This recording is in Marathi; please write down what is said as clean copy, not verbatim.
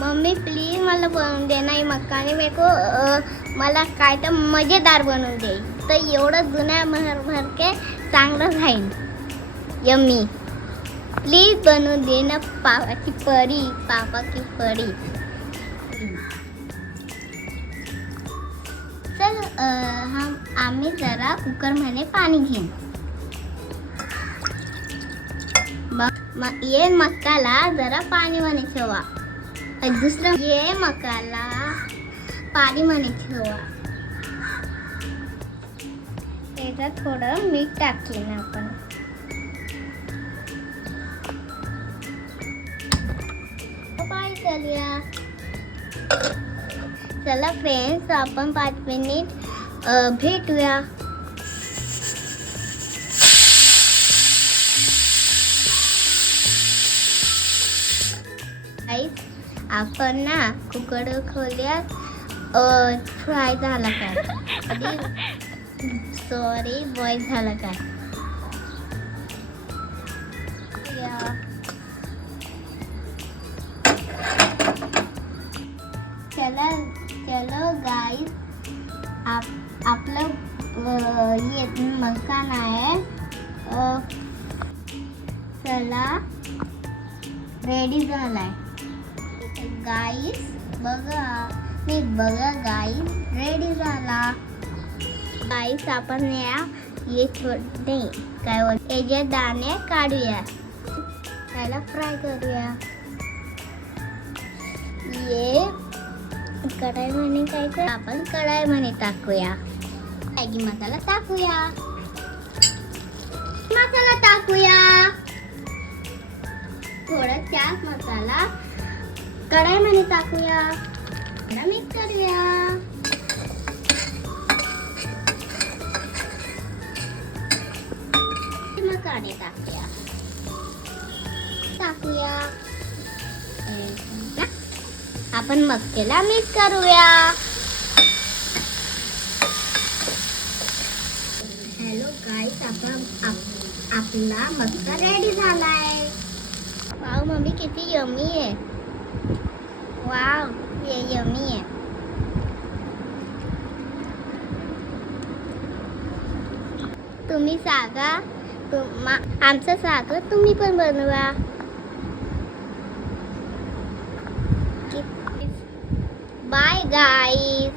मम्मी प्लीज मला बनवून दे नाही मक्काने मेरे को मला काय तर मजेदार बनवून दे. तर एवढं जुन्या भर के चांगलं राहील. यम्मी प्लीज बनवून दे ना पापाची परी. चल आम्ही जरा कुकरमध्ये पाणी घेऊ. ये मक्काला जरा पाणीमध्ये ठेवा. दुसरं ये मक्काला पाणीमध्ये ठेवा. त्याच्यात थोडं मीठ टाकले ना आपण. पाणी करूया. चला फ्रेंड्स आपण 5 मिनिट भेटूया. आपण ना कुकर खोल्यात फ्राय झाला काय सॉरी बॉईल झाला काय. चलो गाईस आपलं मक्कान आहे चला रेडी झालाय. गाईस बघा गाईस रेडी झाला. गाईस आपण ये छोटे काय याचे दाणे काढूया. त्याला फ्राय करूया. ये कढाईमध्ये काय कर आपण कढाईमध्ये टाकूया. मॅगी मसाला टाकूया. थोडा चाट मसाला कढाईमध्ये टाकूया. मिक्स करूया. मसाले टाकूया. आपण मक्केला मिक्स करूया. हॅलो गाईस आपला मक्का रेडी झालाय. वाव मम्मी किती यम्मी आहे. वाव ये यम्मी आहे. तुम्ही सांगा आमचं सांगा तुम्ही पण बनवा. बाय गाईस.